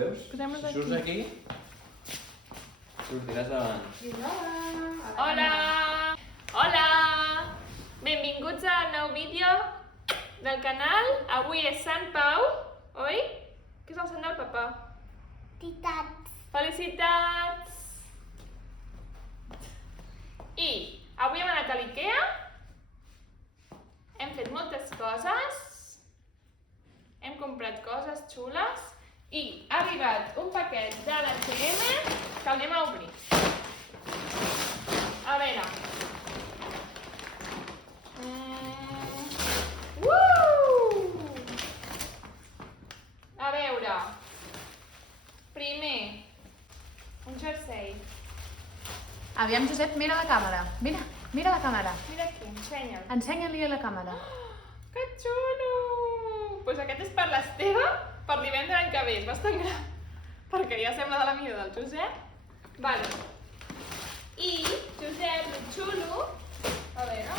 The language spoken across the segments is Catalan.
Veus? Posem-los Si surts aquí, sortiràs davant. Hola! Hola! Benvinguts al nou vídeo del canal. Avui és Sant Pau, oi? Què és el sant del papà? Felicitats. Felicitats! I avui hem anat a l'Ikea. Hem fet moltes coses. Hem comprat coses xules. I ha arribat un paquet de l'H&M que el anem a obrir. A veure. A veure. Primer, un jersei. Aviam, Josep, mira la càmera. Mira la càmera. Mira aquí, ensenya'l. Ensenya-li a la càmera. Que xulo! Doncs aquest és per l'Esteve, per l'hivern de l'any que ve, és bastant gran, perquè ja sembla de la mida del Josep. Vale. I, Josep, el xulo, a veure,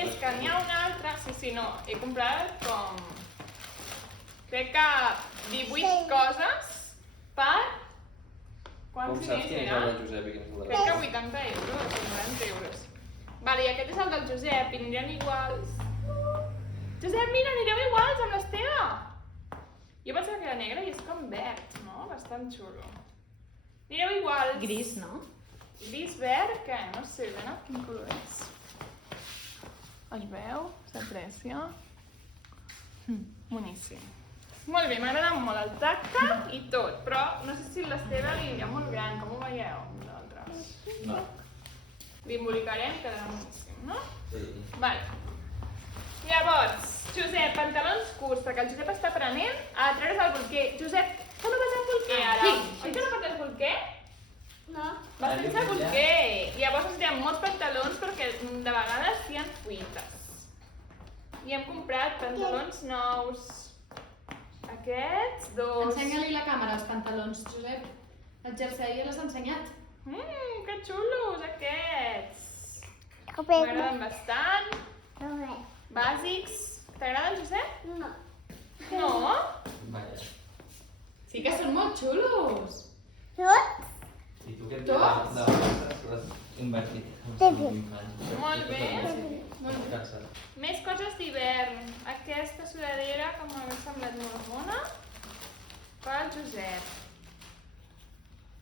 és que n'hi ha un altre, sí, no, he comprat com, crec que 18 coses per, Com quants saps diners quin és era? el del Josep i quin és el Crec del que 80 euros o 90 euros. Vale, i aquest és el del Josep, i anirem iguals. Josep, mira, anireu iguals amb l'Esteve. Jo pensava que era negre i és com verd, no? Bastant xulo. Anireu iguals. Gris, no? Gris, verd, què? No sé, ben quin color és. Es veu? S'aprecia? Boníssim. Molt bé, m'ha agradat molt el tacte i tot, però no sé si l'Esteve li anirà molt gran, com ho veieu vosaltres? No. L'embolicarem, quedarà boníssim, no? Sí. Vale. Llavors, Josep, pantalons curts, perquè el Josep està aprenent a treure's el bolquer. Josep, que no vas amb bolquer ara? Sí. Oi que no portes bolquer? No. Vas sense bolquer. Llavors necessitem molts pantalons perquè de vegades hi ha fuites. I hem comprat pantalons nous. Aquests, dos. Ensenya-li la càmera, els pantalons, Josep. El jersei ja l'has ensenyat. Que xulos, aquests. Que bé. M'agraden bastant. No bé. Bàsics. T'agraden, Josep? No. No? Vaja. Sí que són molt xulos. Tot? I tu què et Tots? de vegades l'has invertit? Molt bé. Molt cansat. Més coses d'hivern. Aquesta sudadera que m'ha semblat molt bona. Pel Josep.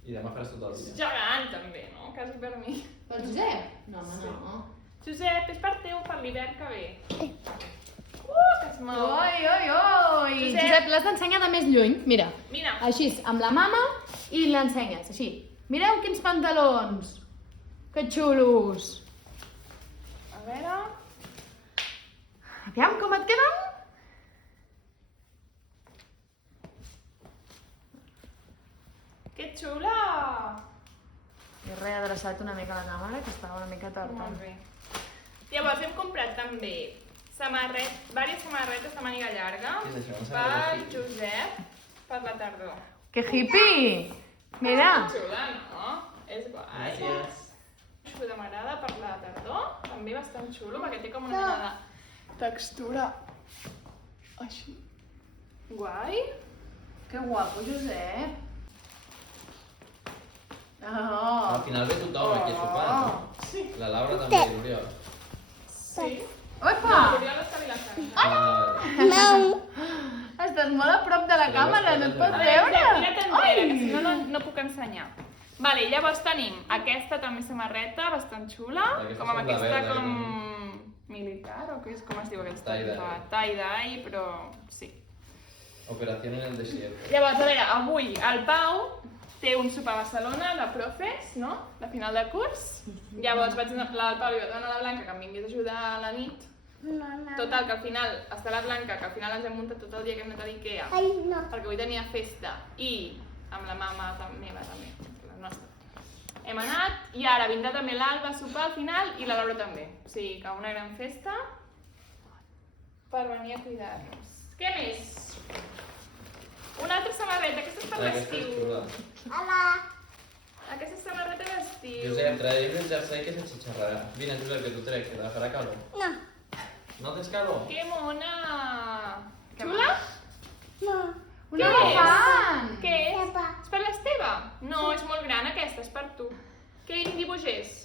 I demà faràs tot el És dia. gegant també, no? Quasi per mi. Pel Josep? No, home, Sí. no. Josep, és per teu, per l'hivern que ve. Que es mou. Oi, oi, oi! Josep. Josep, l'has d'ensenyar de més lluny. Mira, Mira. així, amb la mama i l'ensenyes, així. Mireu quins pantalons! Que xulos! A veure... Aviam com et queden. Que xula! I he readreçat una mica la càmera, que estava una mica torta. Molt bé. Llavors hem comprat també diverses samarretes de màniga llarga Què és això? Una per samarreta hippie? Josep per la tardor. Que hippie! Mira! Xula, no? És guai. Gràcies. Xuda m'agrada per la tardor, també bastant xulo perquè té com una mena de textura així. Guai. Que guapo, Josep! Al final ve tothom aquí a sopar, no? Sí. La Laura també i l'Oriol. Sí. Opa! L'Oriol està vilassant. No. Estàs molt a prop de la Però càmera, les no et coses pots no. veure? Mira't enrere, que si no, no puc ensenyar. Vale, llavors tenim aquesta també samarreta, bastant xula, Aquesta com amb sembla aquesta verda, com militar, o què és, com es diu aquesta? Tie-dye. Tie-dye, però sí. Operación en el desierto. Llavors, a veure, avui el Pau té un sopar a Barcelona de profes, no? De final de curs. Llavors vaig anar al Pau i vaig demanar a la Blanca que em vingués a ajudar a la nit. No, no. Total, que al final està la Blanca, que al final ens hem muntat tot el dia que hem anat a l'Ikea, Ai, no. perquè avui tenia festa i amb la mama meva també, la nostra. Hem anat i ara vindrà també l'Alba a sopar al final i la Laura també. O sigui que una gran festa per venir a cuidar-nos. Què més? Una altra samarreta, aquesta és per Aquesta és l'estiu. xula. Hola. Aquesta samarreta d'estiu. Josep, traiem el jersei que se'n xixarrarà. Vine, Josep, que t'ho trec, que farà calor. No. No tens calor? Que mona! Xula? No. Un elefant! Què és? No, és molt gran aquesta, és per tu. Què dibuixés?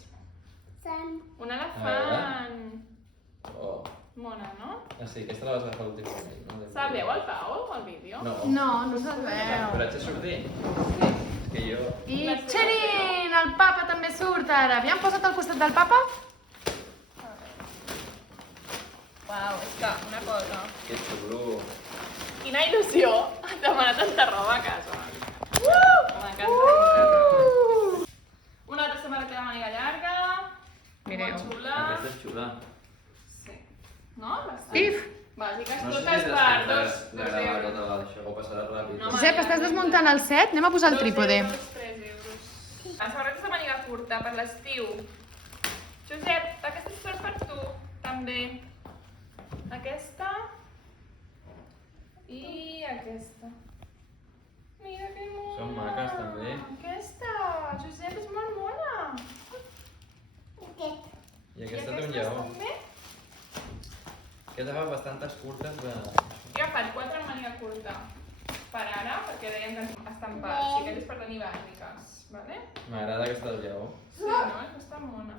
Un elefant. Oh. Mona, no? Ah, sí, aquesta la vas agafar l'últim moment, no? Se'l veu el Pau, el vídeo? No. No, no se'l veu. Però haig de sortir. És que jo... I xerin! El papa també surt ara. Aviam, posa't al costat del papa. Uau, és que una cosa... Que xulo. Quina il·lusió demanar tanta roba a casa. M'encanta. Una altra samarreta de màniga llarga. Mireu. Molt xula. Aquesta és xula. Sí. No? Bastant. Pif! Bàsiques, No sé totes si per t'has dos d'agravar euros. tota això o passarà ràpid. No, Josep, estàs desmuntant el set? Anem a posar el trípode. 2 euros, 3 euros. Les samarretes de màniga curta per l'estiu. Josep, aquesta és per tu, també. Aquesta. I aquesta. Mira que mona. Són maques, també. Aquesta, Josep, és molt mona. I aquesta té un lleó. també? Aquesta fa bastantes curtes de... Jo faig 4 en màniga curta. Per ara, perquè deien que estampats. I aquest és per tenir bàsiques. Vale? M'agrada aquesta del lleó. Sí, no? És bastant mona.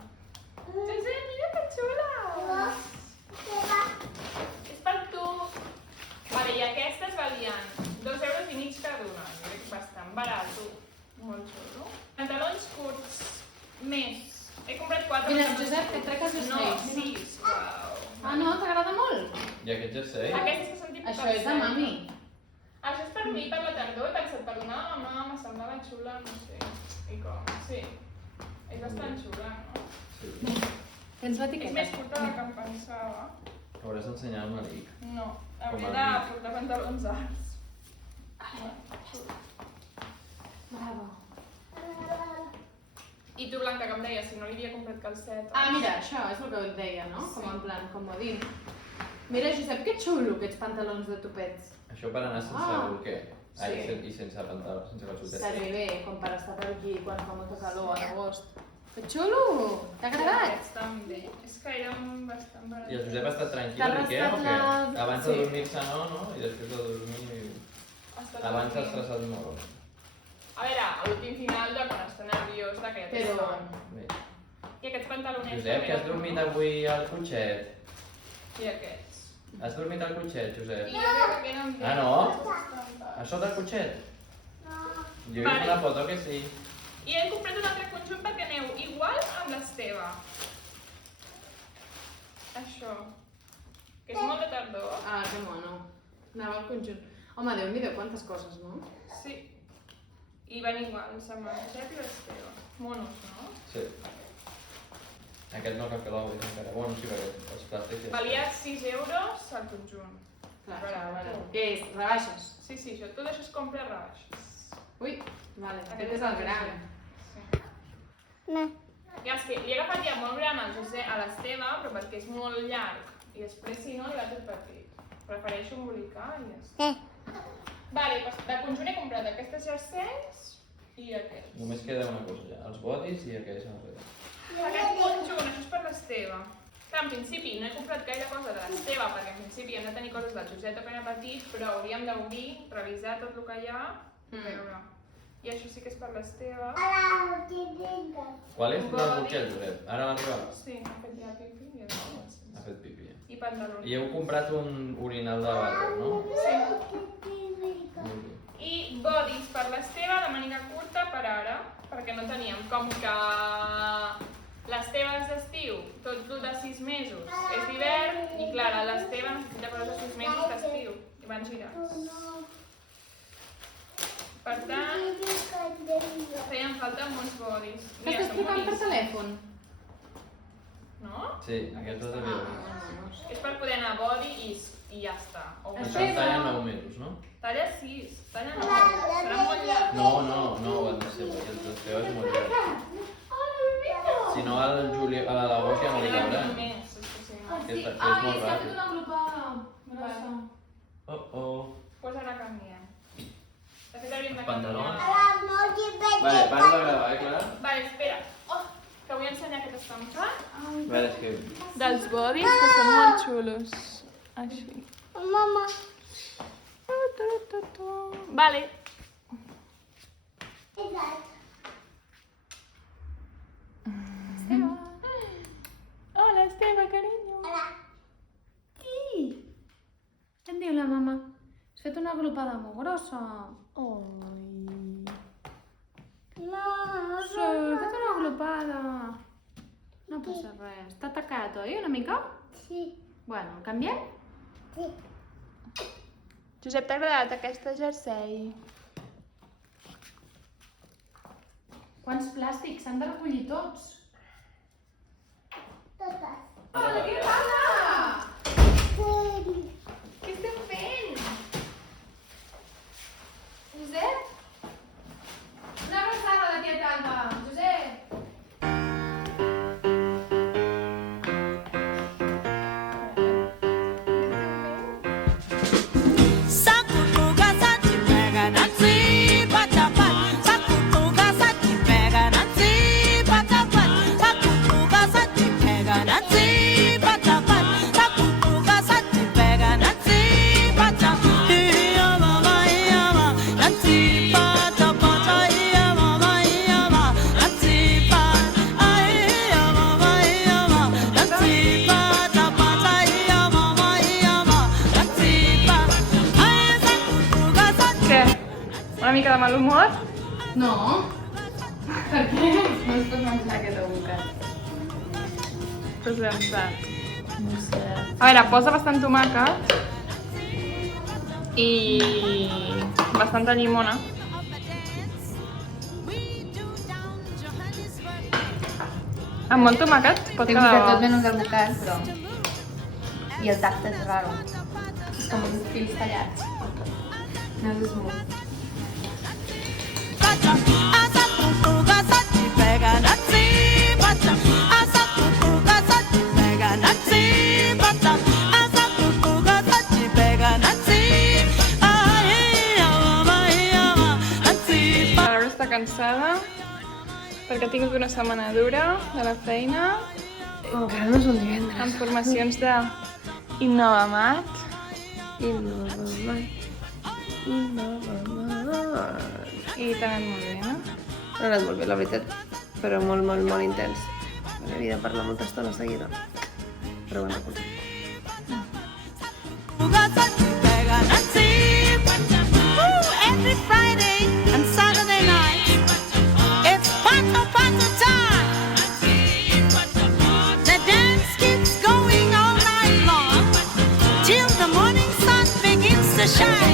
Josep, mira que xula! És per tu. Vale, i aquestes valien 2,5 euros cada una. Jo crec que és bastant barat. Molt xulo. Pantalons curts. Més. He comprat 4. Quines, Josep, que et treques els No, seis. 6. Uau. Ah, no? T'agrada molt? I aquest jersei? Aquestes que són tipus Això és de mami. Això és per mi, per la tardor. He pensat per donar a la mama, me semblava xula, no sé. I com? Sí. És bastant xula, no? Sí. Tens És més l'etiqueta? curta del que em pensava. Hauràs d'ensenyar el malic. No, Com hauria a de mi. portar pantalons alts. Bravo. I tu, Blanca, que em deies, si no li havia comprat calcetes. Ah, mira, això és el que et deia, no? Com en plan, comodín. Mira, Josep, que xulo, aquests pantalons de topets. Això per anar sense Ah. bolquer. Ai, Sí. i sense pantaló, sense calçotets. Seré bé, com per estar per aquí quan fa molta calor a l'agost. Que xulo! T'ha agradat? Aquests també. És que eren bastant barats. I el Josep ha estat tranquil, T'ha o què? O restat què? la- Abans Sí. de dormir-se no? I després de dormir... Abans s'ha estressat molt. A veure, a l'últim final de quan està nerviós d'aquest. Però... Bé. I aquests pantalonets... Josep, que has dormit avui al cotxet? I aquests. Has dormit al cotxet, Josep? I jo crec que venen bé. Ah, no? A sota del cotxet? Jo he vist una foto que sí. I he comprat un altre conjunt perquè aneu igual amb l'Esteve. Això. Que és molt de tardor. Ah, que mono. Anava al conjunt. Home, Déu-n'hi-do, quantes coses, no? Sí. I van iguals amb el Josep i l'Esteve. Monos, no? Sí. Aquest no cal que l'obris encara. Bueno, sí, perquè els plàstics... ja Valia 6 euros el conjunt. Clar, Barat. Què és? Rebaixes? Sí, sí, això, tot això es compra a rebaixes. Ui, vale, aquest és el gran. Sí. I és que li he agafat ja molt gran al Josep, a l'Esteve, però perquè és molt llarg. I després, si no, li vaig fer petit. Prefereixo embolicar i ja està. Vale, doncs de conjunt he comprat aquestes jerseis i aquests. Només queda una cosa ja, els bodis i aquests enrere. Aquest conjunt, això és per l'Esteve. Clar, en principi no he comprat gaire cosa de l'Esteve, perquè en principi hem de tenir coses del Josep que era petit, però hauríem d'obrir, revisar tot el que hi ha i veure. I això sí que és per l'Esteve. Qual és el cotxet, Josep? Ara va arribar? Sí, ha fet ja pipi i ja està. Ha fet pipi. I pantalons. I heu comprat un orinal de vàter, no? Sí. Molt bé. I bodis per l'Esteve de màniga curta per ara, perquè no teníem. Com que l'Esteve és d'estiu, tot el de 6 mesos és d'hivern, i clar, l'Esteve necessita coses de 6 mesos d'estiu, i van girats. Per tant, feien falta molts bodis. Estàs trucant per telèfon? No? Sí, aquests els havia vist. És per poder anar a body i ja està. O Això Esteve. em tallen 9 mesos, no? Talla 6, talla 9. Serà molt llarg. No, ho han de ser, perquè el teu és molt llarg. Si no, al juliol, a l'agost ja no li caurà. Més, és que sí. Aquest és Ai, molt és que ha ràpid. fet una glopada. Grossa. Oh. Pues ara canviem. De fet, hauríem de Pantalons. canviar. Vale, para de gravar, Clara? Vale, espera. Oh, que vull ensenyar aquest estampat. Vale, és que... Dels bodis, que són molt xulos. Així. Mama. Vale. Is that una glopada molt grossa. Ai. No, Sí, he fet una glopada. No passa res. Està tacat, oi, una mica? sí, Bueno, el canviem? sí. Josep, t'ha agradat aquesta jersei? Quants plàstics? S'han de recollir tots. Totes. Hola, què passa? Sí. Què estem fent? Josep? Una abraçada a la tieta Alba. Josep? Què? Una mica de mal humor? No. Per què? No es pot menjar aquest abocat. Pues llançat. No sé. A veure, posa bastant tomàquet i bastanta llimona. Amb molt tomàquet pot Té quedar gustet tot bo. menys el bocat, però... I el tacte és raro. És com uns fils tallats. No és smooth. La Laura està cansada perquè ha tingut una setmana dura de la feina. Encara no és un divendres. Amb formacions de Innovamat. Innovamat. I t'ha anat molt bé, no? Ha anat molt bé, la veritat, però molt, molt, molt intens. M'havia de parlar molta estona seguida. Però bueno, doncs. Every Friday and Saturday night, it's pato time. The dance keeps going all night long till the morning sun begins to shine.